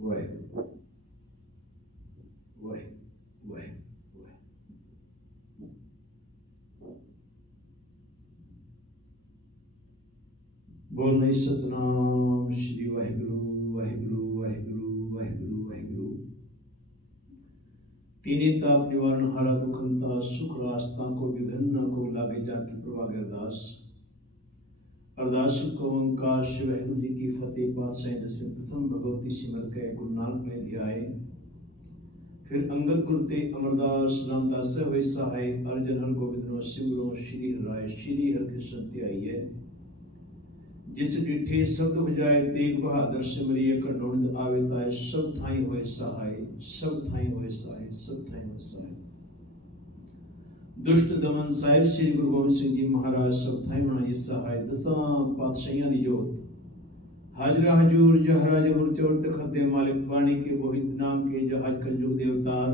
वाहिगुरू वाहिगुरू वाहिगुरू। बोल नहीं सतनाम श्री वाहिगुरू वाहिगुरू वाहिगुरू वाहिगुरू वाहिगुरू। तीनी ताप निवारण हारा दुखंता सुख रास्ता को विघन को लागे जाके प्रभा अरदास अरदास को ओंकार शिव वाहिगुरू जी की फतेह पातशाही दसवें प्रथम भगवती सिमर के गुरु नानक ने ध्याए। फिर अंगद गुरु ते अमरदास रामदास हुए सहाय अर्जन हर गोविंद नो सिमरो श्री हराय श्री हर कृष्ण ध्याई है। जिस डिठे शब्द हो जाए तेग बहादुर सिमरिय कटोड़ आवे ताए सब थाई होए सहाय सब थाई होए सहाय सब थाई होए सहाय। दुष्ट दमन साहिब श्री गुरु गोबिंद सिंह जी महाराज सब थाई बनाई सहाय। दसां पातशाहियां दी जोत हाजरा हजूर जहरा जहूर चौर खद्दे मालिक पानी के बोहित नाम के जहाज कलयुग देवतार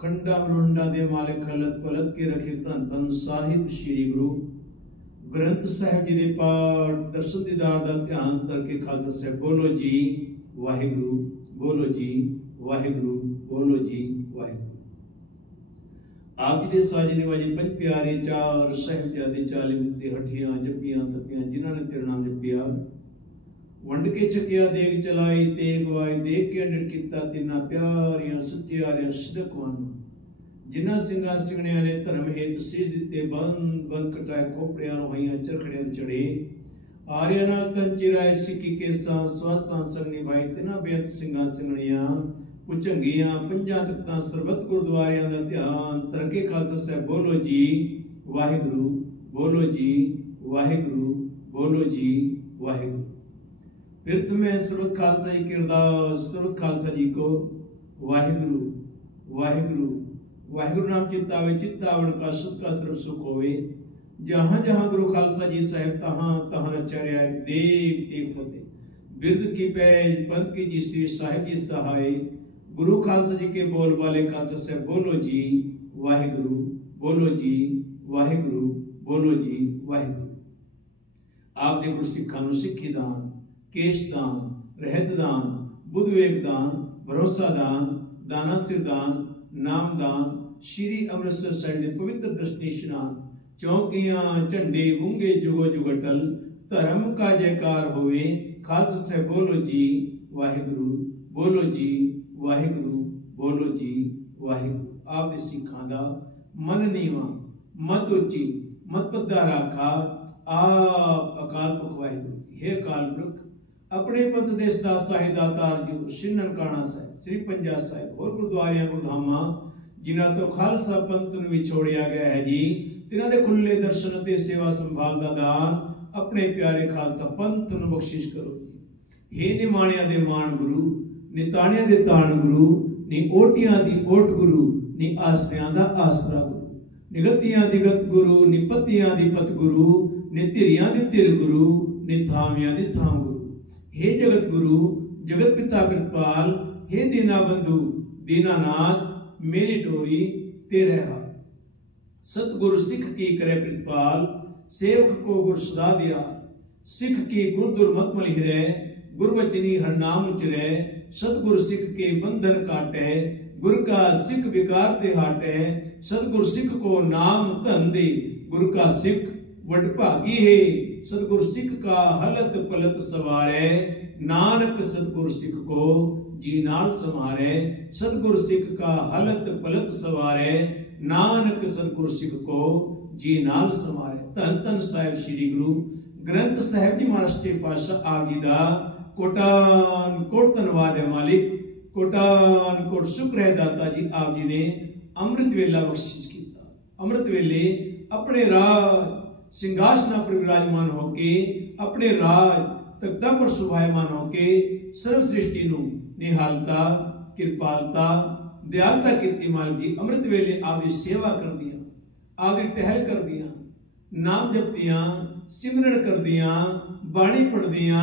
खंडा मरुंडा दे मालिक खलत पलत के रखे तन तन साहिब श्री गुरु ग्रंथ साहिब जी दे पाठ दर्शन दीदार दा ध्यान करके खालसा साहिब बोलो जी वाहिगुरू बोलो जी वाहिगुरू बोलो जी वाहिगुरू। आप जी दे साजने वाजे पंज प्यारे चार साहिबजादे चाली मुक्ति हठियां जपियां तपियां जिन्हां ने तेरा नाम जपिया वंड के छकिया देख चलाई तेग वाई देख के अंडर किता तिना प्यारियां सत्यारियां सिदकवान जिन्हां सिंगा सिंगणियां ने धर्म हेत सीस दिते बंद बंद कटाए खोपड़ियां रोहियां चरखड़ियां चढ़े आर्या नाल तन चिराए सिक्की के स्वासां संग निभाई तिना बेअंत सिंगा सिंगणियां पुचंगियां पंजां तख्तां सरबत गुरुद्वारियां दा ध्यान तरके खालसा साहिब बोलो जी वाहिगुरू बोलो जी वाहिगुरू बोलो जी वाहिगुरू। फिर तुम्हें सर्वत खालसा जी की अरदास सर्वत खालसा जी को वाहिगुरू वाहिगुरू वाहिगुरू नाम चित्तावे चित्तावण का सुख का सर्व सुख होवे। जहां जहां गुरु खालसा जी साहिब तहां तहां रचार्या देव तेग फतेह बिरद की पैज पंथ की जी श्री साहिब जी सहाय गुरु खालसा जी के बोल वाले खालसा साहिब बोलो जी वाहिगुरू बोलो जी वाहिगुरू बोलो जी वाहिगुरू। आप दे गुरु सिखां नूं सिक्खी दान केश दान रहत दान बुद्ध विवेक दान भरोसा दान दाना सिर दान नाम दान श्री अमृतसर साहिब दे पवित्र दर्शनी स्नान चौकियां झंडे बूंगे जुगो जुगटल धर्म का जयकार होवे। खालसा साहिब बोलो जी वाहिगुरू बोलो जी वाहिगुरू बोलो जी वाहिगुरू। आप दे सिखां दा मन नीवा मत उची मत पद्दा राखा आप अकाल पुरख वाहिगुरू। हे अकाल पुरख अपने पंथ दे सदासा है दातार जी श्री ननकाना साहिब श्री पंजा साहिब और गुरुद्वारियां गुरधामा जिन्हां तो खालसा पंथ नूं विछोड़िया गया है जी तिन्हां दे खुले दर्शन ते सेवा संभाल दा दान अपने प्यारे खालसा पंथ नूं बख्शिश करो जी। हे निमाणिया दे मान गुरु निताणिया दे ताण गुरु नी ओटियां दी ओट गुरु नी आसरियां दा आसरा गुरु निगतियां दी गत गुरु नी पतियां दी पत गुरु नी धिरियां दी धिर गुरु नी थामियां दी थाम गुरु। हे जगत गुरु जगत पिता कृपाल हे दीना बंधु दीनानाथ मेरी डोरी तेरे हाथ। सतगुरु सिख की करे प्रतिपाल सेवक को गुर सदा दिया सिख की गुर दुर्मत मलिहरे गुरवचनी हर नाम उचरे सतगुरु सिख के बंधन काटे गुर का सिख विकार ते हाटे सतगुरु सिख को नाम धन दे गुर का सिख वड भागी है सतगुरु सिख का हलत पलत सवारे नानक सतगुरु सिख को जी नाल समारे सतगुरु सिख का हलत पलत सवारे नानक सतगुरु सिख को जी नाल समारे। धन धन साहिब श्री गुरु ग्रंथ साहिब जी महाराज के पातशाह आप जी दा कोटान कोट धन्नवाद है मालिक कोटान कोट शुक्र है दाता जी आप जी ने अमृत वेला बख्शिश किया। अमृत वेले अपने राज सिंहासन पर विराजमान होके अपने राज तख्ता पर शोभायमान होके सर्व सृष्टि नूं निहालता कृपालता दयालता कीती मालिक जी। अमृत वेले आपकी सेवा कर दिया आपकी टहल कर दिया नाम जपदियां सिमरन कर दिया बाणी पढ़ दिया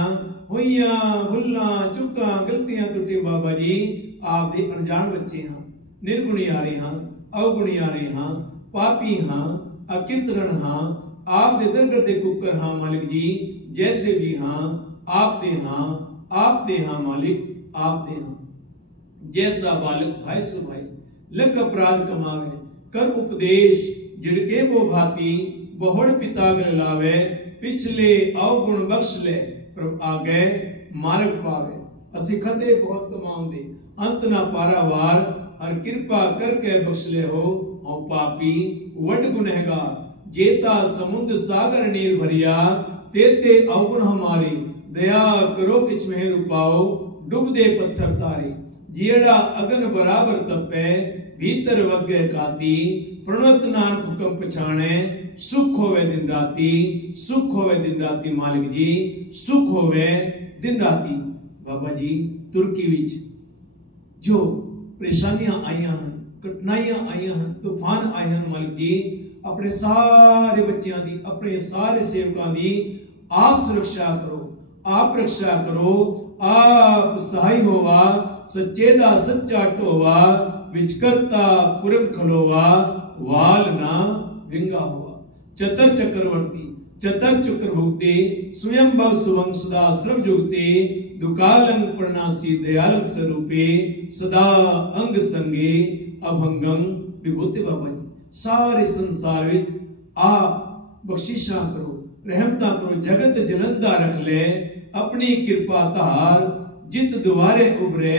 होइयां भुल्लां चुक्कां गलतियां त्रुटि बाबा जी आप दे अनजान बच्चे हाँ निर्गुणी आ रहे हाँ अवगुणी आ रहे हाँ पापी हाँ अकिरतरण हाँ आप दे दरगद दे कुकर हाँ मालिक जी जैसे भी हाँ आप दे हाँ मालिक आप दे हम। जैसा बालक भाई सो भाई लख अपराध कमावे, कर उपदेश जिड़के वो भांति, बहुड़ पिता गल लावे, पिछले अवगुण बख्श ले, प्रभ आगे मार्ग पावे। असि खते बहुत कमाउंदे, अंत ना पारावार, हर कृपा करके बख्श ले हो, औ पापी वड गुनहगार। जेता समुद्र सागर नीर भरिया, तेते अवगुण हमारे, दया करो किछ में रुपाओ, डूब दे पत्थर तारे। जियड़ा अगन बराबर तपे, भीतर वगे काती, प्रणत नानक हुकम पछाणे, सुख होवे दिन राती, सुख होवे दिन राती मालिक जी, सुख होवे दिन राती। बाबा जी तुर्की विच जो परेशानियां आईयां हन, कठिनाइयां आईयां हन, तूफान आए हन मालिक जी, अपने सारे बच्चों की, अपने सारे सेवकों की आप सुरक्षा करो, आप रक्षा करो, आप सहाय होवा, सच्चे दा सच्चा टोवा, विचकर्ता पुरख खलोवा, वाल ना विंगा हुआ। चतर चक्रवर्ती चतर चक्र भुक्ति, स्वयं भव सुवंग सदा श्रम जुगते, दुकालंग प्रणासी दयालंग स्वरूपे, सदा अंग संगे अभंगम विभूति। बाबा जी सारे संसार में आप बख्शिशा करो, रहमता करो, जगत जलंदा रख ले, अपनी कृपा धार, जित दुआरे उभरे,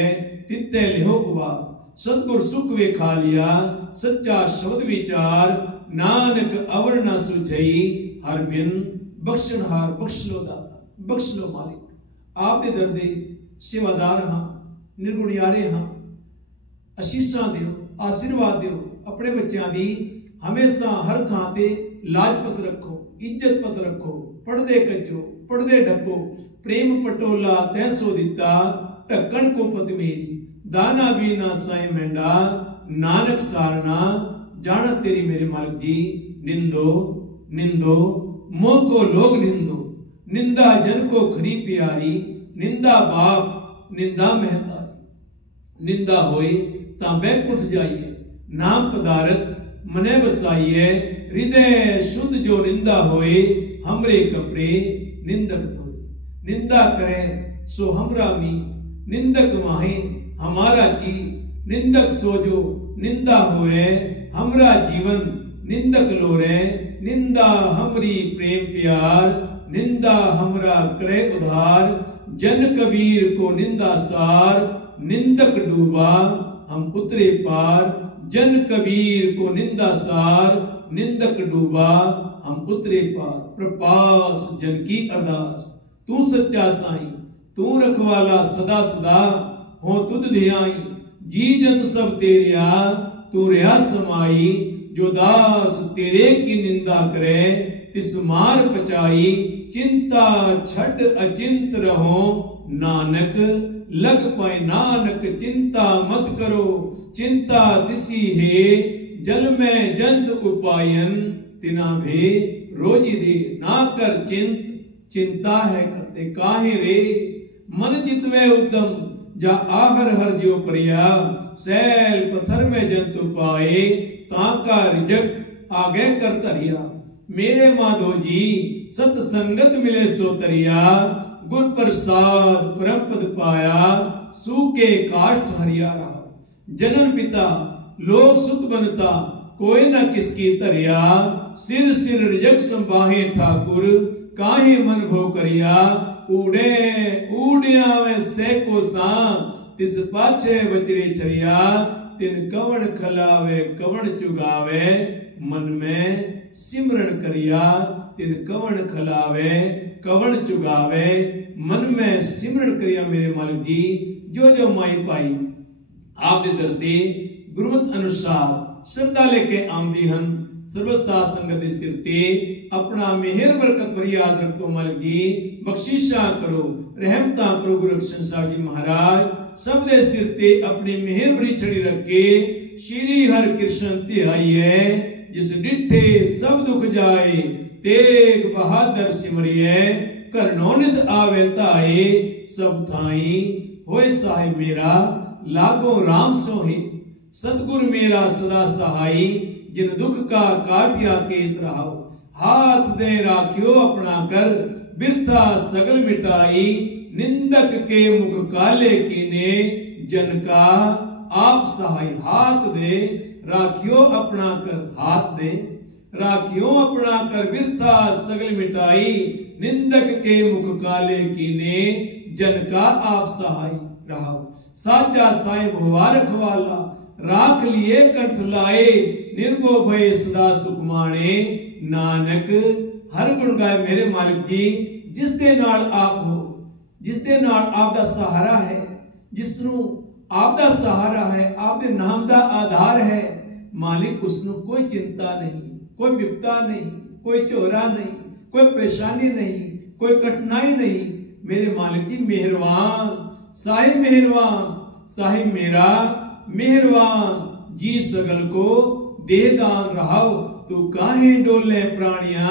तित्ते लिहो उबार। सतगुर सुख वे खा लिया, सच्चा शब्द विचार, नानक अवर न सुझई, हर बिन बख्शनहार। बख्श लो दाता, बख्श लो मालिक, आप दे दर्दे सेवादार हाँ, निर्गुण यारे हाँ, अशीषां दियो, आशीर्वाद दियो, अपने बच्चों की हमेशा हर थां ते लाजपत रखो, इज्जत पत रखो, पढ़दे कजो, पढ़दे ढको, प्रेम पटोला तैसो दिता, ढक्कन को पत मेरी, दाना भी ना साई मेंढा, नानक सारना जाना तेरी। मेरे मालिक जी निंदो निंदो मोह को लोग निंदो, निंदा जन को खरी प्यारी, निंदा बाप निंदा महतारी। निंदा होए ता बैकुंठ जाइए, नाम पदारथ मने बसाइए, हृदय शुद्ध जो निंदा होए, हमरे कपड़े निंदक धोए। निंदा करे सो हमरा मी, निंदक माहे हमारा जी, निंदक सो जो निंदा हो रे, हमरा जीवन निंदक लो रे। निंदा हमरी प्रेम प्यार, निंदा हमरा करे उधार, जन कबीर को निंदा सार, निंदक डूबा हम उतरे पार। जन कबीर को निंदा सार, निंदक डूबा हम उतरे पार। प्रपास जन की अरदास, तू सच्चा साईं, तू रखवाला सदा सदा, हो तुद ध्याई, जी जंत सब तेरिया, तू रिया समाई। जो दास तेरे की निंदा करे, तिस मार पचाई। चिंता छड अचिंत रहो, नानक लग पाए। नानक चिंता मत करो, चिंता तिसी है, जल में जंत उपायन, तिना भे रोजी दे। ना कर चिंत, चिंता है करते काहे रे, मन चितवे उद्यम, जा आहर हर जो परिया। सैल पत्थर में जंतु पाए, ताका रिजक आगे कर तरिया। मेरे माधो जी सतसंगत मिले सो तरिया, गुर प्रसाद परम पद पाया, सूके काष्ठ हरिया रहा। जनन पिता लोक सुत बनता, कोई न किसकी तरिया। सिर सिर रिजक संभाहे ठाकुर, काहे मन भो करिया। उड़े उड़िया में सैको सा, तिस पाछे बचरे चरिया। तिन कवण खलावे कवण चुगावे, मन में सिमरन करिया। तिन कवण खलावे कवण चुगावे, मन में सिमरन करिया। मेरे मालिक जी जो जो माई पाई आप दे दरते गुरमत अनुसार श्रद्धा लेके आमदी हन, सर्वसा संगत दे सिर ते अपना मेहर बरकत भरी याद रखो। मालिक जी बख्शिशा करो, रहमता करो। गुरु रक्षण साहब जी महाराज सब दे सिर ते अपनी मेहर भरी छड़ी रखे। श्री हर कृष्ण तिहाई है, जिस डिठे सब दुख जाए, तेग बहादुर सिमरिए। करनौनित आवे ताए, सब थाई होए साहिब मेरा, लागो राम सोहे। सतगुर मेरा सदा सहाई, जिन दुख का काटिया केत रहाओ। हाथ दे राखियो अपना कर, बिरथा सगल मिटाई। निंदक के मुख काले कीने, जन का आप सहाय हाथ दे, राखियो अपना कर हाथ दे, राखियो अपना कर बिरथा सगल मिटाई, निंदक के मुख काले कीने, जन का आप सहाय रहा। साचा साहिब हुआ रखवाला, राख लिए कंठ लाए, निर्भो भय सदा सुख माणे, नानक हर गुण गाए मेरे मालिक जी। जिस दे नाल आप हो, जिस दे नाल आप दा सहारा है, जिसनों आप दा सहारा है, आप दे नाम दा आधार है, मालिक उसनों कोई चिंता नहीं, कोई विपदा नहीं, कोई झोरा नहीं, कोई परेशानी नहीं, कोई कठिनाई नहीं। मेरे मालिक जी मेहरबान, साहिब मेहरबान, साहिब मेरा मेहरबान, जी सगल को दे दान रहाओ, तू काहे डोले प्राणिया,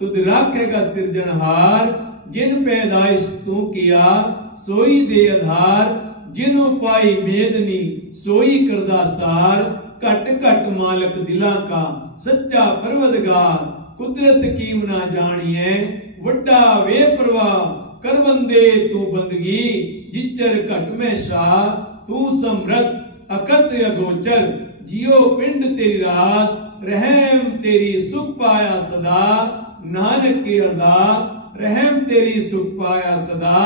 तुद राखेगा सिरजनहार, जिन पैदाइश तू किया सोई दे आधार, जिनु पाई मेदनी सोई करदा सार, घट घट मालक दिला का सच्चा परवदगार, कुदरत कीम ना जानिए वड्डा वे परवाह, कर बंदे तू बंदगी जिचर घट में शाह, तू समरथ अकत अगोचर, जियो पिंड तेरी रास, रहम तेरी सुख पाया सदा, नानक की अरदास, रहम तेरी सुख पाया सदा,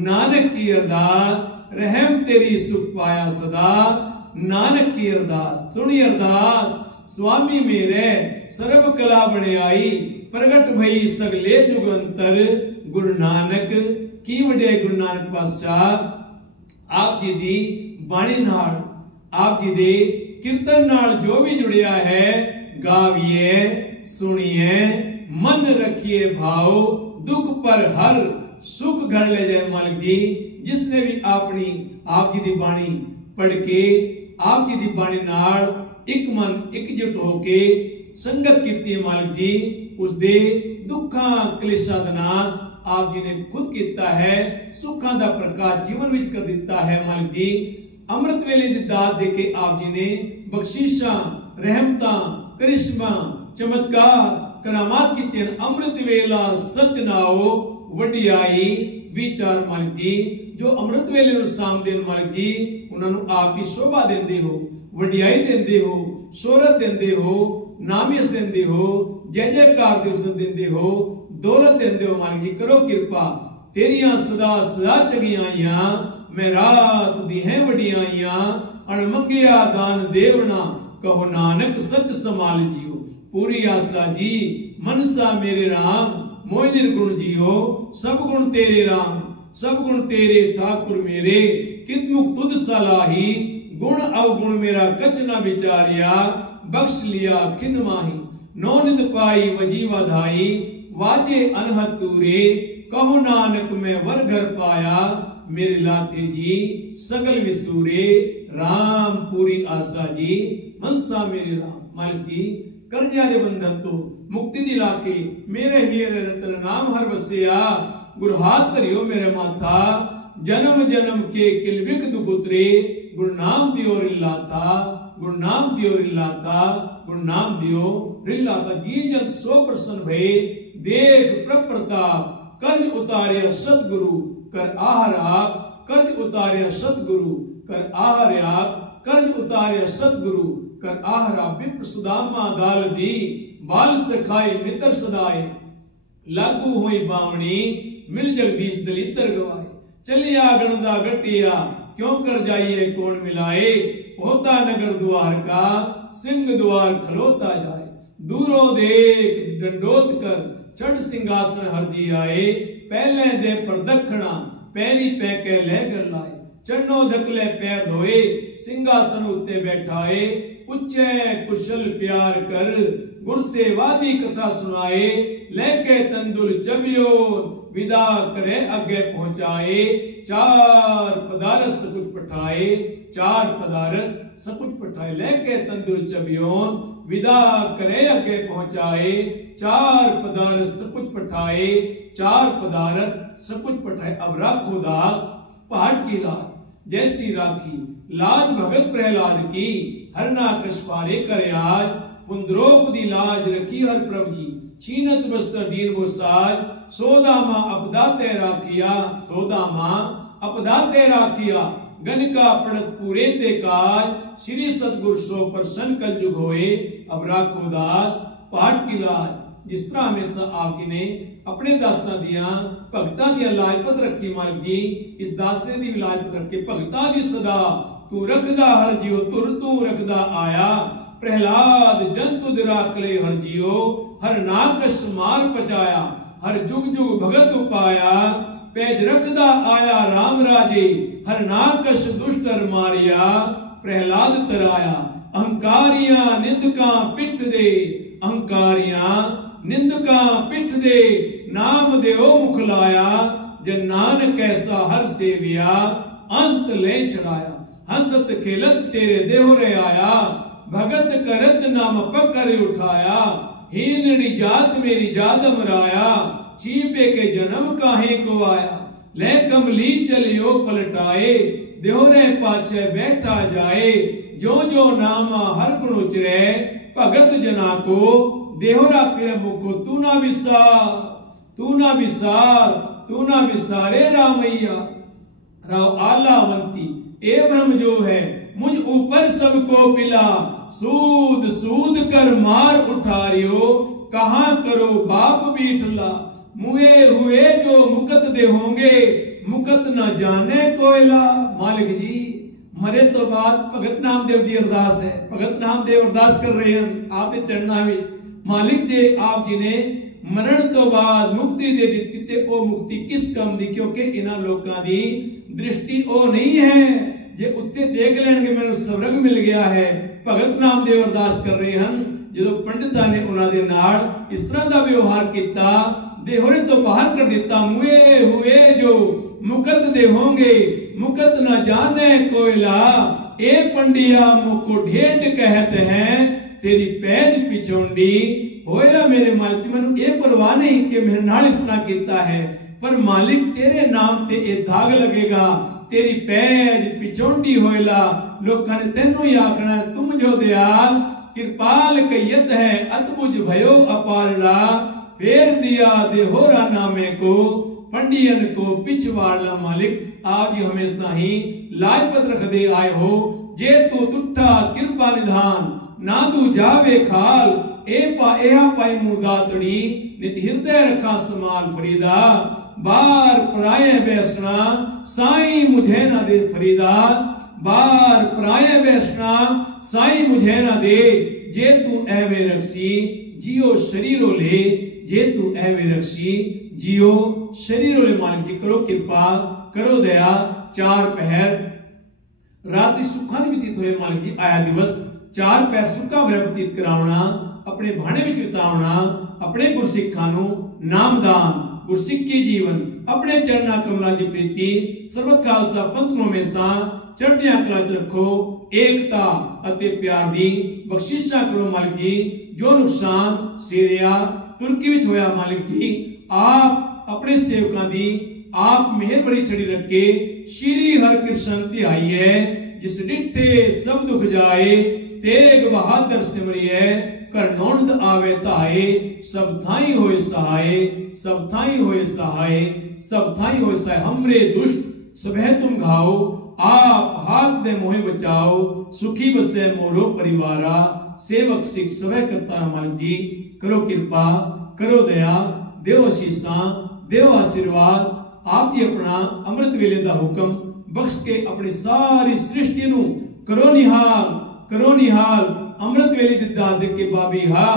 नानक की अरदास, रहम तेरी सुख पाया सदा, नानक की अरदास। सुनी अरदास स्वामी मेरे, सर्व कला बने आई, प्रगट भई सगले जुगंतर, गुरु नानक की वडे गुरु नानक पातशाह आप जी दी बाणी नाल, आप जी दे कीर्तन नाल जो भी जुड़िया है, गाविए सुनिए मन रखिए भाव, दुख पर हर सुख घर ले जाए मालिक जी। जिसने भी अपनी आप जी दी बाणी पढ़ के आप जी दी बाणी नाल एक मन एकजुट होके संगत कीती मालिक जी, उस दे दुखा कलेशा दा नाश आप जी ने खुद किया है, सुखा दा प्रकाश जीवन विच कर दिता है मालिक जी। अमृत वेले दी दात दे के आप जी ने बख्शीशा, रहमता, करिश्मा, चमत्कार, करामात कीते। अमृत वेला सच नाओ वडियाई विचार मालिक जी, जो अमृत वेले नु साम देन मालिक जी, उन्होंने आप भी शोभा देंदे हो, वडियाई देंदे हो, शोहरत देंदे हो, नामियस देंदे हो, जय जयकार दे उस देंदे हो, दौलत देंदे हो मालिक जी। करो कृपा तेरिया सदा सदा चगियाइया, मैं रात दी है वडियाइया, अणमंगिया दान देवना, कहो नानक सच संभाल जियो। पूरी आशा जी मनसा मेरे राम, मोह निर्गुण जियो, सब गुण तेरे राम, सब गुण तेरे ठाकुर मेरे, कित मुख तुद सलाही, गुण अवगुण मेरा कच न विचारिया, बख्श लिया खिन माही, नौ निद पाई वजीवा धाई, वाजे अनहद तूरे, कहो नानक मैं वर घर पाया, मेरे लाते जी सगल विसूरे, राम पूरी आशा जी मनसा मेरे राम। मालिक जी कर्जा दे बंधन तो मुक्ति दिला के मेरे हीरे रतन नाम हर बसिया, गुरु हाथ धरियो मेरे माथा, जन्म जन्म के किलबिक दुपुत्रे, गुरु नाम दियो रिल्लाता, गुरु नाम दियो रिल्लाता, गुरु नाम दियो रिल्लाता। जी जन सो प्रसन्न भये, देख प्रभ प्रताप, कर्ज उतारे सतगुरु कर आहार आप, कर्ज उतारे सतगुरु कर आहार आप, कर्ज उतारे सतगुरु कर आहार आप। विप्र सुदामा गाल दी, बाल सखाए मित्र सदाए, लागू हुई बावणी, मिल जगदीश दलितर गवाए। चलिया गणदा गटिया, क्यों कर जाइए कौन मिलाए, होता नगर द्वार का, सिंह द्वार खलोता जाए। दूरों देख डंडोत कर, चढ़ सिंहासन हर जी आए, पहले दे प्रदक्षिणा, पैरी पैके ले कर लाए। चरणों धकले पैर धोए, सिंहासन उत्ते बैठाए, पूछे कुशल प्यार कर, गुर से वादी कथा सुनाए। लेके तंदुल चबियो, विदा करे आगे पहुंचाए। चार पदारथ सकुच पठाए, चार पदारथ सकुच पठाए। लेके तंदुल चबियोन, विदा करे आगे पहुंचाए। चार पदारथ सकुच पठाए, चार पदारथ सकुच पठाए। अब राखो दास पहाड़ की लाज, जैसी राखी लाज भगत प्रहलाद की। हरना कशपारे करे आज, पुंद्रोपदी लाज रखी हर प्रभु जी। छीनत बस्तर दीन वो साज, सोदामा अपदा तेरा किया, सोदामा अपदा तेरा किया, गणका पड़त पूरे ते काज, श्री सतगुर सो प्रसन्न कल युग होए, अब राखो दास पाठ की लाज। जिस तरह हमेशा आपकी ने अपने दासा दिया भगतां दी लाजपत रखी मालिक जी, इस दासे दी लाजपत रखे भगतां दी सदा तू रखदा हर जियो, तुर तू रखदा आया, प्रहलाद जंतु दिराकले हर जियो, हर नाकस मार पचाया, हर जुग जुग भगत उपाया, पैज रखदा आया राम राजे, हर नाकस दुष्टर मारिया, प्रहलाद तराया, अहंकारियां निंदका पिठ दे, अहंकारियां निंदका पिठ दे, नाम दे ओ मुख लाया, जन नानक ऐसा हर सेविया, अंत ले छड़ाया, हंसत खेलत तेरे देहोरे आया, भगत करत नाम पकड़ उठाया, हीनड़ी जात मेरी जात मराया, चीपे के जन्म काहे को आया, ले कमली चलियो पलटाए, देहोरे पाछे बैठा जाए, जो जो नामा हर गुण उचरे, भगत जना को देहोरा फिर मुको, तू ना विसार, तू ना विसार, तू ना विसारे रामैया, राव आलावंती ए ब्रह्म जो है मुझ ऊपर सबको पिला, सूद सूद कर मार उठारियो, कहां करो बाप बीठला, मुए हुए जो मुकत दे होंगे, मुकत न जाने कोयला। मालिक जी मरे तो बाद भगत नामदेव दी अरदास है, भगत नामदेव अरदास कर रहे हैं आपने चढ़ना भी, मालिक जी आप जी ने मरण तो बाद मुक्ति दे दी ते ओ मुक्ति किस काम दी, क्योंकि इन्हां लोकां दी दृष्टि ओ नहीं है जे उत्ते देख लेंगे मैंने स्वर्ग मिल गया है। भगत नामदेव अरदास कर रहे हैं, जो पंडितां ने उन्हां दे नाल इस तरह दा व्यवहार कीता, देहोरे तो बाहर कर दिता, मुए हुए जो मुकत दे होंगे, मुकत न जाने कोयला, ए पंडिया मुको ढेड कहते हैं, तेरी पैज पिछोंडी होएला मेरे मालिक, मैनू ये परवाह नहीं कि मेरे नाल इस तरह कीता है, पर मालिक तेरे नाम ते ए दाग लगेगा, तेरी पैज पिछोंडी होएला, लोकां ने तेनू ही आखना तुम जो दयाल कृपाल कयत है, अतबुझ भयो अपारड़ा, फेर दिया देहोरा नामे को, पंडियन को पिछवाड़ला। मालिक आज हमेशा ही लाजपत रख दे आए हो, जे तू तुठा कृपा निधान, ना तू जावे खाल, ए पाई मुदातड़ी, नित हृदय रखा समाल फरीदा, बार पराए बैसना साईं मुझे ना दे फरीदा, बार पराए बैसना साईं मुझे ना दे, जे तू एवे रखसी जियो शरीरो ले, जे तू एवे रखसी जियो शरीरो ले। मालिक जी करो कृपा, करो दया, चार पहर रात्रि सुखा व्यतीत होए मालिक जी, आया दिवस चार पैर सुखा व्यतीत करावना, अपने भाणे विच बितावना, अपने गुरसिखां नू नामदान गुरसिखी जीवन, अपने चरणा कमला दी प्रीति, सर्वत खालसा पंथ नूं हमेशा चढ़दियां कला च रखो, एकता अते प्यार दी बख्शिशां करो मालिक जी। जो नुकसान सीरिया तुर्की विच होया मालिक जी, आप अपने सेवकां दी आप मेहर बड़ी छड़ी रखे, श्री हर कृष्ण ध्याई है, जिस डिठे सब दुख जाए, तेग बहादुर सिमरिए, कर नौंद आवे ताए, सब थाई होए सहाय, सब थाई होए सहाय, सब थाई होए सहाय, हमरे दुष्ट सबह तुम घाओ, आप हाथ दे मोहे बचाओ, सुखी बसे मोरो परिवारा, सेवक सिख सबह करता मालिक जी करो कृपा, करो दया, देव आशीषां, देव आशीर्वाद, आप जी अपना अमृत वेले दा हुक्म बख्श के अपनी सारी सृष्टि नू करो निहाल, करो निहाल, अमृत वेले दी दात दे के बाबी हा,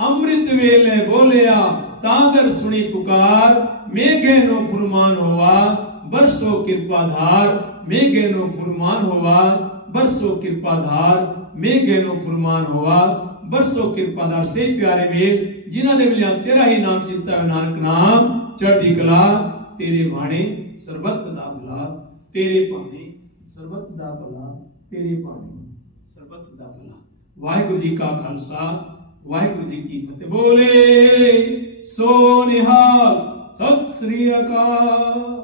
अमृत वेले बोलिया तागर सुनी पुकार, मेघे नो फुरमान होवा, बरसो कृपाधार, मेघे नो फुरमान होवा, बरसो कृपाधार, मेघे नो फुरमान होवा, बरसो कृपाधार। से प्यारे मेल जिन्हां ने मिलिया तेरा ही नाम चिंता नानक नाम, चढ़दी कला तेरे भाणे सरबत दा भला, तेरे भाणे सरबत दा भला, तेरे भाणे सरबत दा भला। वाहिगुरु जी का खालसा, वाहिगुरु जी की फतेह। बोले सो निहाल, सत श्री अकाल।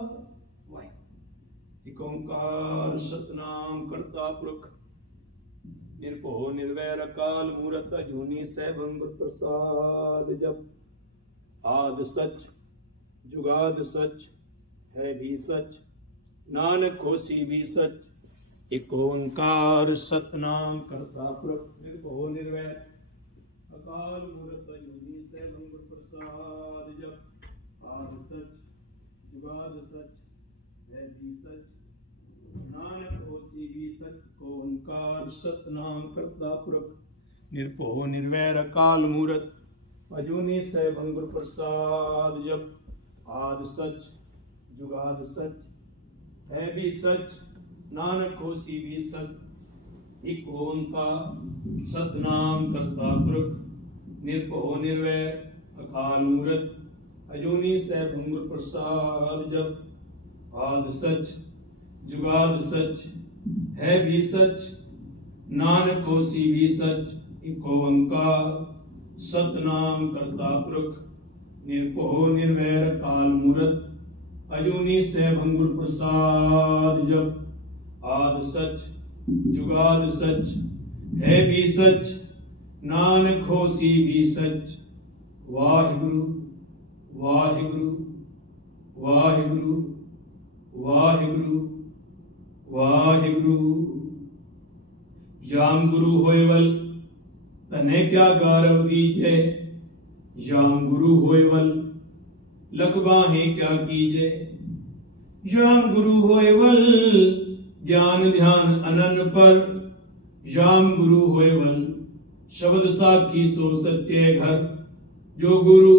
एक ओंकार सतनाम करता पुरख, निर्भो निर्वैर अकाल मूरत अजूनी सहभंग प्रसाद। जप आद सच जुगाद सच है भी सच, नानक होसी भी सच। एक ओंकार सतनाम करता पुरख निर्भयो निर्वैर अकाल मूरत अजूनी सैभं गुर प्रसाद जप। आद सच जुगाद सच है भी सच, नानक होसी भी सच। ओंकार सतनाम करता पुरख निर्भयो निर्वैर अकाल मूरत अजूनी सैभं गुर प्रसाद जप। आद सच जुगाद सच है भी सच, नानक होसी भी सच। एक ओंकार सतनाम करता पुरख निर्भयो निर्वैर अकाल मूरत अजूनी सैभं गुर प्रसाद जप। आद सच जुगाद सच है भी सच, नानक होसी भी सच। एक ओंकार सतनाम करता पुरख निर्भयो निर्वैर अकाल मूरत अजूनी सैभं गुर प्रसाद जप। आद सच जुगाद सच है भी सच, नानक होसी भी सच। वाहिगुरु वाहिगुरु वाहिगुरु वाहिगुरु वाहिगुरु। जाम गुरु होएवल तने क्या गारव दीजे, जाम गुरु होएवल लख बाहें क्या कीजे। जाम गुरु होएवल ज्ञान ध्यान अनन पर, जाम गुरु होएवल शब्द साखी सो सच्चे घर। जो गुरु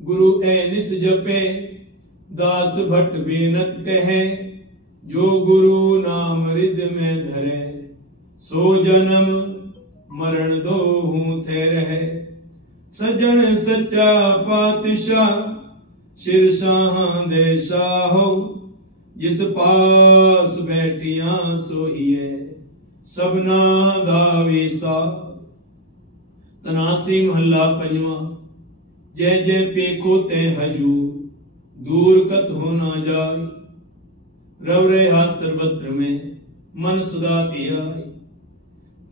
गुरु ए निस जपे, दास भट्ट बेनत कहे। जो गुरु नाम हृदय में धरे, सो जन्म मरण दो हूं थे रहे। सजन सच्चा पातशाह सिर शाहां दे साहो, जिस पास बैठिया सोहिए सबना दा वेसा। तनासी महला पंजवा। जय जय पेको ते हजूर, दूर कत हो ना जाए। रव रहा सर्वत्र में मन सदा तेरा।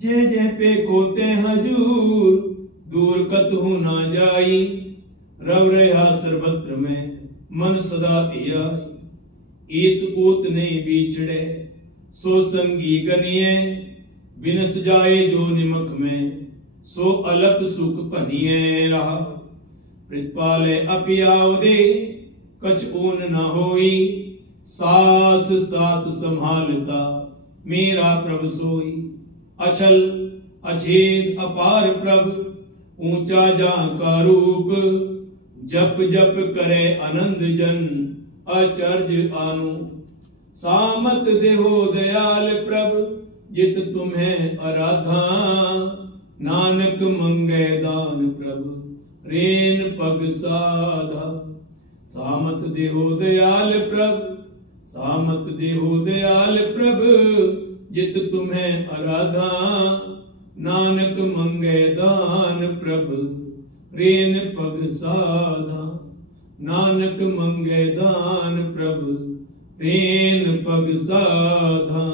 जय जय पेको ते हजूर, दूर कत हो ना जाई। रव रहा सर्वत्र में मन सदा तेरा। ईत ऊत नहीं बीछड़े, सो संगी गनिए। बिनस जाए जो निमक में, सो अलप सुख भनिए रहा। प्रतिपाले अपियाव दे, कछ ऊन न होई। सास सास संभालता मेरा प्रभ सोई। अचल अछेद अपार प्रभ, ऊंचा जा का रूप। जप जप करे आनंद जन, आचर्य आनु। सामत देहो दयाल प्रभ, जित तुम्हें आराधा। नानक मंगे दान प्रभ, रेन पग साधा। सामत देहो दयाल प्रभ, सामत देहो दयाल प्रभ, जित तुम्हें आराधा। नानक मंगे दान प्रभ, रेन पग साधा। नानक मंगे दान प्रभ, रेन पग साधा।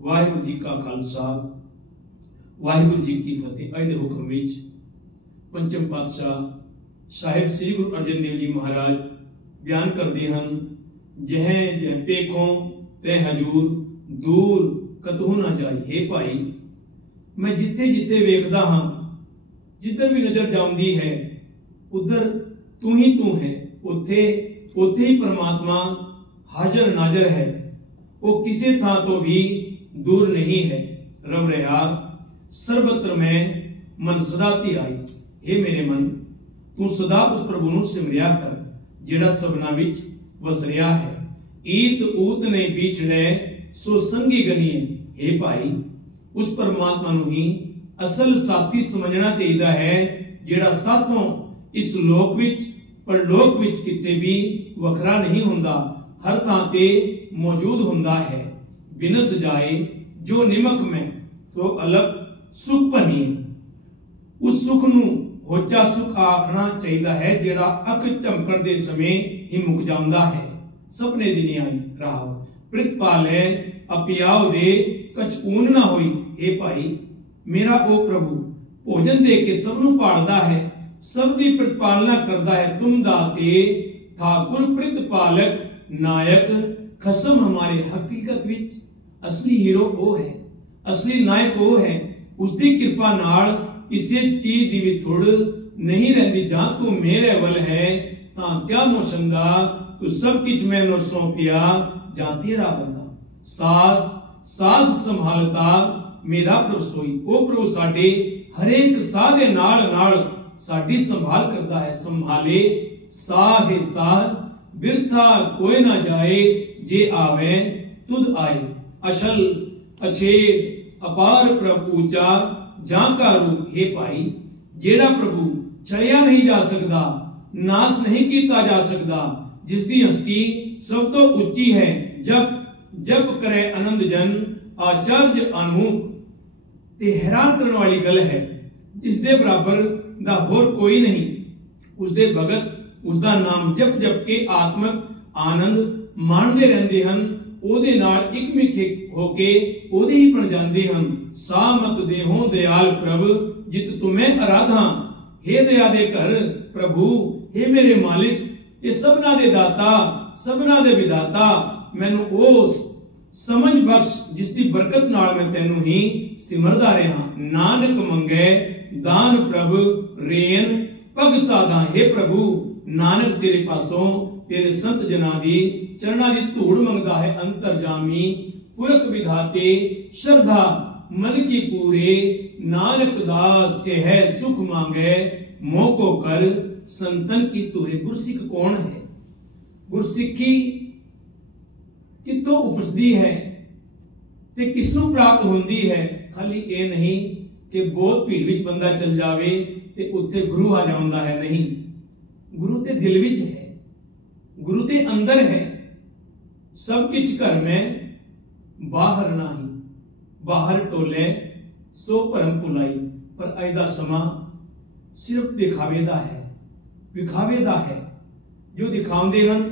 वाहिगुरु जी का खालसा, वाहिगुरु जी की फतेह। अज दे हुक्म विच पंचम पातशाह साहिब श्री गुरु अर्जन देव जी महाराज बयान करते हैं। जह जह पेखों ते हजूर, दूर कतहु ना जाए। हे भाई, मैं जिथे जिथे वेखदा हां, जिधर भी नजर जाउंदी है, उधर तू ही तू है। उथे उथे ही परमात्मा हाजर नाजर है। वो किसी था तो भी दूर नहीं है। रव रहा सर्वत्र में मन सदा ती आई। हे मेरे मन, तू सदा उस प्रभु ਨੂੰ ਸਿਮਰਿਆ ਕਰ ਜਿਹੜਾ ਸਭਨਾ ਵਿੱਚ ਵਸ ਰਿਹਾ ਹੈ। ਈਤ ਊਤ ਨੇ ਵਿਛੜੇ ਸੋ ਸੰਗੀ ਗਨੀਏ। हे ਭਾਈ, ਉਸ ਪਰਮਾਤਮਾ ਨੂੰ ਹੀ ਅਸਲ ਸਾਥੀ ਸਮਝਣਾ ਚਾਹੀਦਾ ਹੈ, ਜਿਹੜਾ ਸਾਥੋਂ ਇਸ ਲੋਕ ਵਿੱਚ परलोक विच किते भी वखरा नहीं हुंदा, हर थां ते मौजूद हुंदा है। बिनस जाए जो निमक में, सो अलग सुख बनिए। उस सुख नूं होचा सुख आखना चाहिदा है, जेड़ा अख झमकण दे समय ही मुक जांदा है। सपने दी न्याय राह प्रतिपाले अपियाव दे कछ ऊन ना होई। हे भाई, मेरा ओ प्रभु भोजन दे के सब नूं पालदा है, सब दी प्रतिपालना करता है। तुम दाते ठाकुर प्रतिपालक नायक खसम हमारे। हकीकत विच असली हीरो वो है, असली नायक वो है। उसकी कृपा नाल किसी चीज की भी थोड़ नहीं रहती। जहां तू मेरे वल है तां क्या मोशंदा, तू सब किछ मैनू सौंपिया जां तेरा बंदा। सास सास संभालता मेरा प्रभु सोई। वो प्रभु साडे हरेक साह दे नाल साडी संभाल करता है। संभाले साह है साह, बिरथा कोई ना जाए, जे आवे तुद आए। अशल अछेद अपार प्रभु ऊंचा, जां का रूप हे पाई। जेड़ा प्रभु चलिया नहीं जा सकता, नाश नहीं किया जा सकता, जिसकी हस्ती सब तो उच्ची है। जब जब करे आनंद जन, आचार्य अनूप ते हैरान करने वाली गल है। इसके बराबर दा होर कोई नहीं। उसके भगत उसका नाम जप जप के आत्मक आनंद माणदे रहंदे हन। ओदे नाल इकमिक होके ओदे ही बन जांदे हन। सा मत देहो दयाल प्रभ, जित तुम्हें आराधा। हे दया दे घर प्रभु, हे मेरे मालिक, ये सबना दे दाता, सबना दे विदाता। मैनू ओस समझ बख्श जिसकी बरकत नाल मैं तेनू ही सिमरदा रहा। नानक मंगे दान प्रभ रेन पग साधा। हे प्रभु, नानक तेरे पासों तेरे संत जना दी चरणा दी धूड़ मंगदा है। अंतरजामी पुरख विधाते श्रद्धा मन की पूरे। नानक दास के है सुख मांगे, मोको कर संतन की तूरे। गुरसिख कौन है? गुरसिखी कितों उपजदी है ते किसनों प्राप्त होंदी है? खाली ये नहीं कि बहुत भीड़ विच बंदा चल जावे ते उत्थे गुरु आ जांदा है। नहीं, गुरु ते दिल विच है, गुरु ते अंदर है। सब किछ घर में बाहर नहीं, बाहर टोले सो भरम भुलाई। पर अज दा समा सिर्फ दिखावे दा है, विखावे दा है। जो दिखाउंदे हन,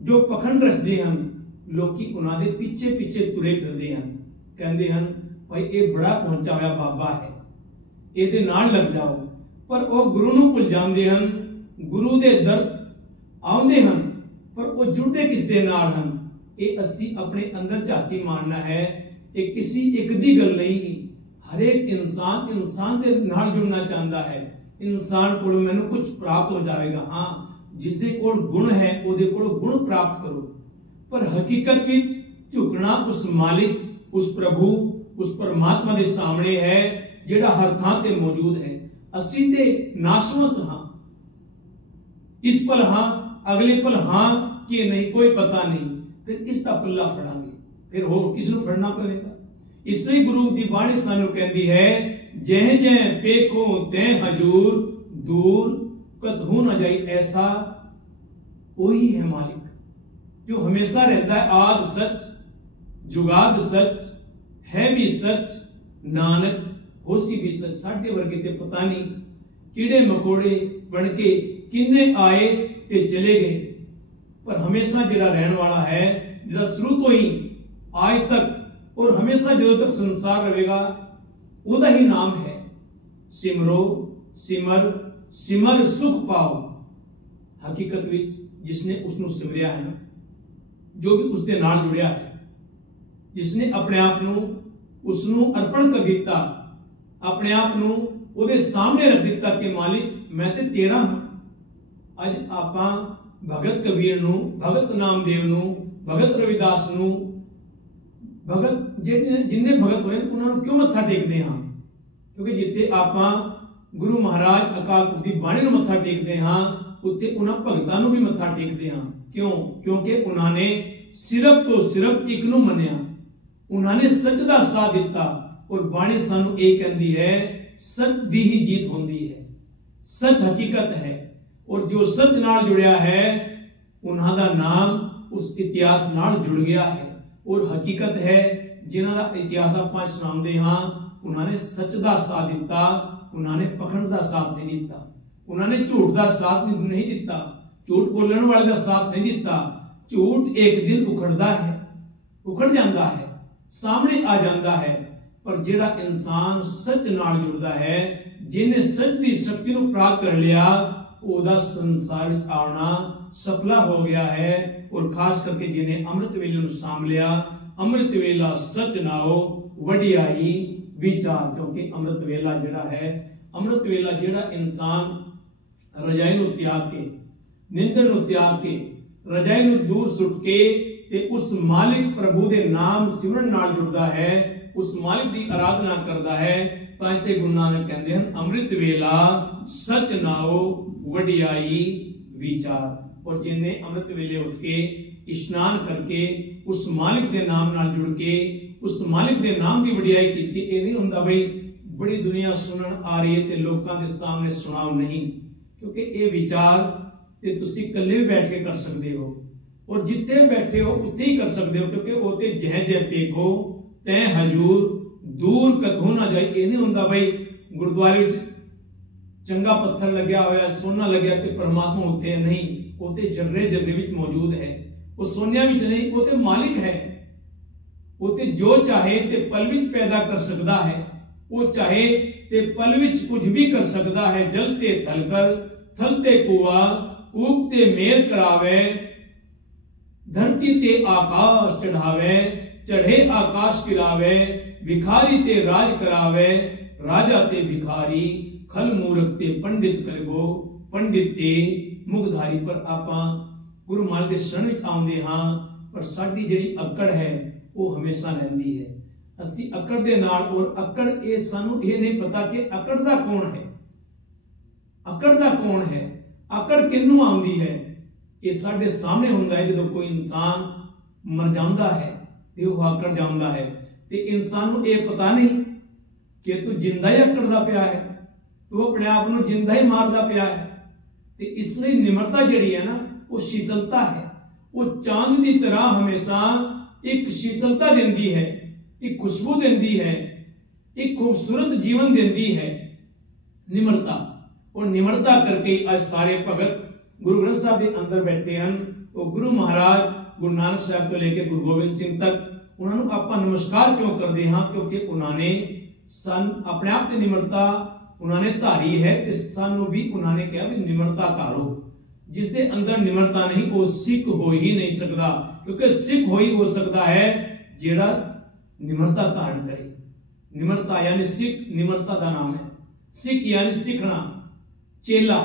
जो पखंड रचदे हन, लोकी उन्हां दे पिछे पिछे तुरे फिरदे हन। कहंदे हन भाई ये बड़ा पहुंचा हुआ बाबा है, ਇਹਦੇ ਨਾਲ ਲੱਗ जाओ। पर वो गुरु ਨੂੰ ਭੁੱਲ ਜਾਂਦੇ ਹਨ। गुरु ਦੇ ਦਰ ਆਉਂਦੇ ਹਨ, पर वो जुड़े किस दे नाल ਹਨ? ਇਹ ਅਸੀਂ ਆਪਣੇ ਅੰਦਰ ਝਾਤੀ ਮਾਰਨਾ ਹੈ। ਇਹ ਕਿਸੇ ਇੱਕ ਦੀ ਗੱਲ ਨਹੀਂ। ਹਰੇਕ ਇਨਸਾਨ ਇਨਸਾਨ ਦੇ ਨਾਲ ਜੁੜਨਾ ਚਾਹੁੰਦਾ ਹੈ। ਇਨਸਾਨ ਕੋਲ ਮੈਨੂੰ ਕੁਝ ਪ੍ਰਾਪਤ ਹੋ ਜਾਵੇਗਾ। ਹਾਂ, ਜਿਸ ਦੇ ਕੋਲ ਗੁਣ ਹੈ ਉਹਦੇ ਕੋਲ ਗੁਣ ਪ੍ਰਾਪਤ ਕਰੋ। पर हकीकत विच झुकना उस मालिक, उस प्रभु, उस परमात्मा के सामने है जिहड़ा हर थां ते मौजूद है। असीं ते नाशवंत हां, इस पल हां, अगले पल हां कि नहीं कोई पता नहीं। फिर किसका पल्ला फड़ांगे? फिर होर किस नूं फड़ना पवेगा? इसलिए गुरु की बाणी सानू कहती है, जह जह पेखो तैं हजूर, दूर कदहू न जाई। ऐसा वही है मालिक जो हमेशा रहता है। आद सच, जुगाद सच, है भी सच, नानक होसी भी सच। साडे वर्गे ते पता नहीं कीड़े मकोड़े बन के किन्ने आए ते चले गए, पर हमेशा जिहड़ा रहने वाला है, जिहड़ा शुरू तो ही आज तक और हमेशा जो तक संसार रहेगा, उदा ही नाम है सिमरो सिमर सिमर सुख पाओ। हकीकत विच जिसने उसनू सिमरिया है ना, जो भी उसके नाल जुड़िया है, जिसने अपने आप नू उसनू अर्पण कर दिता, अपने आप नू ਉਹਦੇ सामने रख दिता कि मालिक मैं ते तेरा हां। अज आपां भगत कबीर नू, भगत नामदेव नू, भगत रविदास नू, भगत जिन्ने भगत होए उन्होंने क्यों मत्था टेकदे हां? क्योंकि जिथे आपां गुरु महाराज अकाल पुरख दी बाणी नू मत्था टेकदे हां, उत्थे उन्हां भगतां नू भी मत्था टेकदे हां। क्यों? क्योंकि उन्होंने सिर्फ तो सिर्फ एक नू मन्निया, उन्होंने सच दा साथ दिता। और बाणी सानू ये कहती है, सच दी ही जीत होंदी है। सच हकीकत है, और जो सच नाल जुड़िया है उन्हां दा नाम उस इतिहास नाल जुड़ गया है। और हकीकत है जिन्हां दा इतिहास आपां सुणाउंदे हां, उन्होंने सच दा साथ दिता, उन्होंने पखंड दा साथ नहीं दिता, उन्होंने झूठ दा साथ नहीं दिता, झूठ बोलने वाले का साथ नहीं दिता। झूठ एक दिन उखड़ता है, उखड़ जाता है, सामने आ जाता है। पर जिहड़ा इंसान सच नाल जुड़दा है, जिन्हें सच की शक्ति को प्राप्त कर लिया, ओदा संसार विच आना सफला हो गया है। और खास करके जिन्हें अमृत वेले नूं साम लिया, अमृत वेला सच नाओ वडियाई विचार। क्योंकि अमृत वेला जिहड़ा है, अमृत वेला जिहड़ा इंसान रजाई नूं त्याग के, निंदर नूं त्याग के, रजाई नूं दूर सुट के ते उस मालिक प्रभु दे नाम सिमरन नाल जुड़दा है, उस मालिक दी आराधना करदा है, तां ते गुरु नानक कहंदे हन अमृत वेला सच नाओ वडियाई विचार। और जिन्हें अमृत वेले उठ के इशनान करके उस मालिक दे नाम नाल जुड़ के उस मालिक दे नाम की वडियाई कीती। ये नहीं हुंदा बई बड़ी दुनिया सुनन आ रही है ते लोकां दे सामने सुनाओ, नहीं। क्योंकि ये विचार ते तुसी कल्ले भी बैठ के कर सकते हो, और जिथे बैठे हो उत्थे ही कर सकते हो। क्योंकि वो ते जह जह पेखो तै हजूर दूर कतहू ना जाए। ये नहीं हुंदा बई गुरुद्वारे विच चंगा पत्थर लग्या होया, सोना लग्या ते परमात्मा उत्थे है, नहीं। वो ते जर्रे जर्रे विच मौजूद है, वो सोनिया विच नहीं, वो ते मालिक है। वो ते जो चाहे ते पल विच पैदा कर सकता है, वो चाहे ते पल विच कुछ भी कर सकता है। जलते थलकर थलते कुआ उगते मेल करावे, धरती ते आकाश चढ़ावे, चढ़े आकाश किरावे, भिखारी ते राज करावे, राजा ते भिखारी, खल मूर्ख ते पंडित करगो, पंडित ते मुखधारी। पर आपां गुरु महाराज दे शरण विच आउंदे हां, पर साडी जिहड़ी अकड़ है वो हमेशा रहिंदी है। असी अकड़ दे नाल, और अकड़ ये सानू ये नहीं पता कि अकड़ दा कौन है, अकड़ दा कौन है, अकड़ किन्नू आउंदी है। ये साडे सामने हुंदा है जदों कोई इंसान मर जांदा है ते वो अकड़ जांदा है, ते इंसान नू ये पता नहीं कि तू जिंदा ही अकड़दा पिया है, तू अपने आप नू जिंदा ही मारदा पिया है। ते इसलिए निमरता जिहड़ी है ना, वो शीतलता है। वो चांद की तरह हमेशा एक शीतलता देंदी है, एक खुशबू देंदी है, एक खूबसूरत जीवन देंदी है निमरता। और निमरता करके आज सारे भगत गुरु ग्रंथ साहब के अंदर बैठे हैं। वो गुरु महाराज गुरु नानक साहब तो लेके गुरु गोबिंद सिंह तक उन्होंने आप नमस्कार क्यों करते हैं? क्योंकि उन्होंने सन अपने आप की निमरता उन्होंने धारी है, ते सानू भी उन्होंने कहा भी निमरता धारो। जिसके अंदर निमरता नहीं वो सिख हो ही नहीं सकता, क्योंकि सिख हो ही हो सकता है जेड़ा निमरता धारण करे। निमरता यानी सिख, निमरता का नाम है। सिख यानी सीखना, चेला,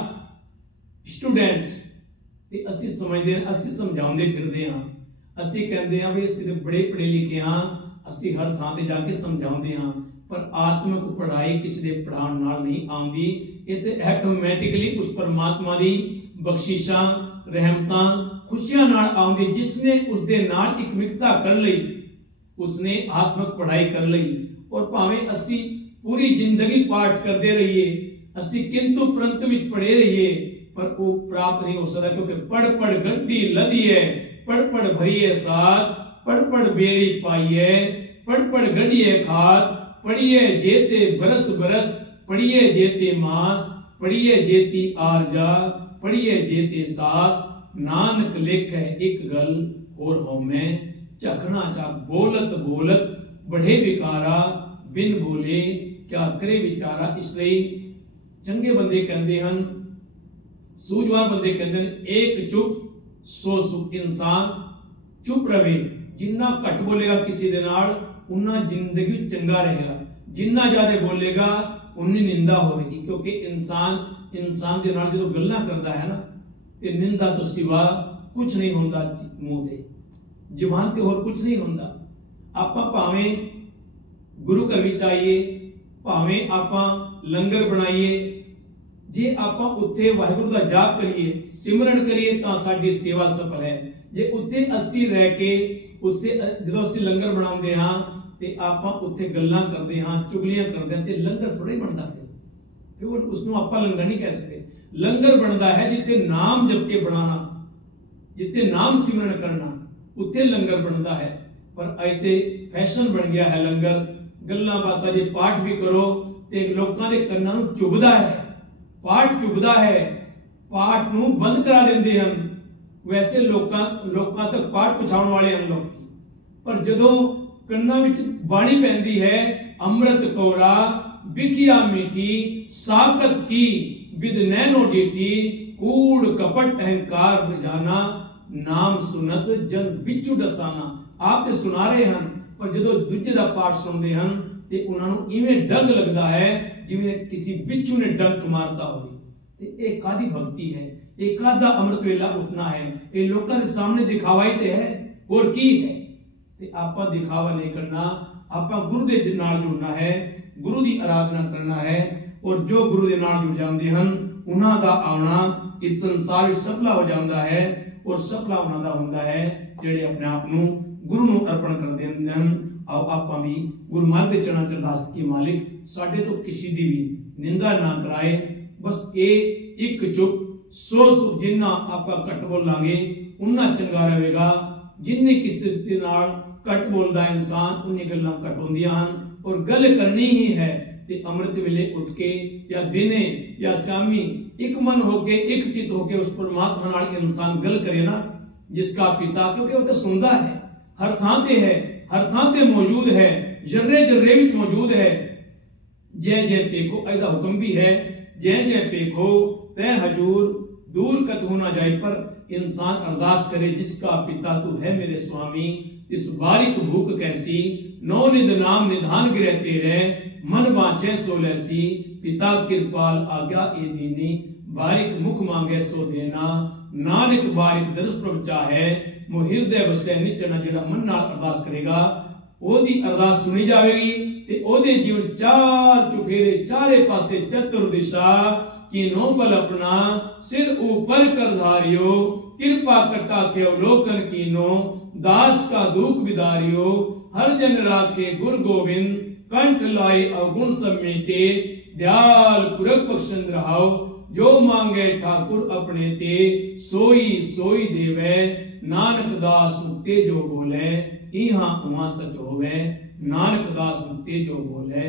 स्टूडेंट्स। ते असी समझते हैं, असी समझाते फिरते हैं, असी कहते हैं भी असी बड़े पढ़े लिखे हाँ, असी हर थां ते जाके समझाते हैं, पर आत्मिक पढ़ाई किसी दे पढ़ाउण नाल नहीं आउंदी। ये ते ऑटोमैटिकली उस परमात्मा दी बख्शिशां, रहमतां, खुशियां नाल आउंदी। जिसने उसदे नाल एक मिकता कर लई, उसने आत्मिक पढ़ाई कर लई। और भावें असी पूरी जिंदगी पाठ करते रहिए, असी किंतु परंतु विच पढ़े रहिए, पर वो प्राप्त नहीं हो सकता। क्योंकि पढ़ पढ़ गड्डी लदी है, पढ़ पढ़ भरिए साथ, पढ़ पढ़ बेड़ी पाइए, पढ़ पढ़ गढ़िए खाद, पढ़िए जेते बरस बरस, पढ़िए जेते मास, पढ़िए जेती आरजा, पढ़िए जेते सास। नानक लिख है एक गल और होमे, झखना चाक बोलत बोलत बढ़े विकारा, बिन बोले क्या करे विचारा। इसलिए चंगे बंदे कहते हैं, सूझवान बंदे कहते हैं, एक चुप सो सुख। इंसान चुप रहे, जिन्ना घट बोलेगा किसी दे नाल उन्ना जिंदगी चंगा रहेगा, जिन्ना ज्यादा बोलेगा उन्नी निंदा होगी। क्योंकि इंसान दे नाल जो गल्लां करता है ना, ते निंदा तो सिवा कुछ नहीं होता मुंह ते, जुबान ते और कुछ नहीं होता। आपां भावें गुरु घर विच आइए, भावें आपां लंगर बनाइए, जे आपां उत्थे वाहिगुरू दा जाप करिए, सिमरन करिए, तां साडी सेवा सफल है। जे उत्थे असी रह के उससे जदों असी लंगर बनाउंदे हां ते आपां उत्थे गल्लां करदे हां, चुगलियां करदे हां, ते लंगर थोड़े बनदा। फिर उसनूं आपां लंगर नहीं कह सकते। लंगर बनदा है जिथे नाम जप के बनाना, जिथे नाम सिमरन करना, उत्थे लंगर बनदा है। पर अज ते फैशन बन गया है लंगर, गल्लां बातां। जे पाठ भी करो ते लोकां दे कन्नां नूं चुभदा है, पाठ चुभदा है, पाठ नूं बंद करा दिंदे हन। वैसे लोकां तक पाठ पहुंचाउण वाले हन लोग, पर जदों कन्नां विच बाणी पैंदी है, अमृत कौरा बिखिया मीठी, साकत की बिद नैनो डीठी, कूड़ कपट अहंकार जाना नाम सुनत जन बिचू डसाना। आप ते सुना रहे हैं पर जो दूजे का पाठ सुनते हैं ते उन्होंने इवें डंग लगता है जिवें किसी बिच्छू ने डंक मारता हो। ये कादी भक्ति है, ये कादा अमृत वेला उठना है, ये लोगों के सामने दिखावा ही ते है और की है। ते आपा दिखावा नहीं करना, आपा गुरु दे नाल जुड़ना है, गुरु दी आराधना करना है। और जो गुरु दे नाल जुड़ जाते हैं उन्हां दा आना इस संसार विच सफला हो जाता है। और सफला उन्हां दा हुंदा है जेड़े अपने आप नूं गुरु नूं अर्पण कर देंदे हन। आओ आपां भी गुरु महाराज दे चरणा च अरदास की मालिक साडे तो किसी दी भी निंदा ना कराए। बस ये एक चुप सो जिन्ना आपां घट बोलांगे उन्ना चंगा रहेगा। जिन्ने किसी दे नाल घट बोलदा इंसान उन्नी गल्लां घट होंदियां हन। और गल करनी ही है ते अमृत वेले उठ के या दिने या शामी एक मन होके एक चित होके उस परमात्मा नाल इंसान गल करे ना, जिसका पिता, क्योंकि वो तो सुनता है, हर थां ते है, हर थां ते मौजूद है, जर्रे जर्रे विच मौजूद है। जय जय पेखो ऐदा हुक्म भी है, जय जय पेखो तै हजूर दूर कत होना जाए। पर इंसान अरदास करे जिसका पिता तू है मेरे स्वामी, इस बारिक भूख कैसी नौ निद नाम निधान गिरे तेरे, मन बांचे सो लैसी पिता कृपाल आज्ञा ए दीनी, बारिक मुख मांगे सो देना, नानक बारिक दरस प्रभ चाहे, मो हृदय बसे निचना। जेड़ा मन नाल अरदास करेगा ओदी अरदास सुनी जाएगी ते ओदे जीवन चार चुफेरे चारे पासे चतुर दिशा की नो बल अपना सिर ऊपर कर धारियो, कृपा कटा के अवलोकन कीनो, दास का दुख विदारियो, हर जन राखे गुरु गोविंद, कंठ लाए अवगुण सब मिटे, दयाल पुरख बख्शन रहाओ, जो मांगे ठाकुर अपने ते, सोई सोई देवे, नानक दास मुक्ते जो बोले, इहां उहां सच होवे, नानक दास मुक्ते जो बोले,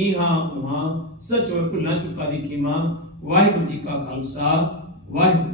इहां उहां सच होवे। भुल्लां चुका दी खीमा। वाहिगुरू जी का खालसा, वाहिगुरू।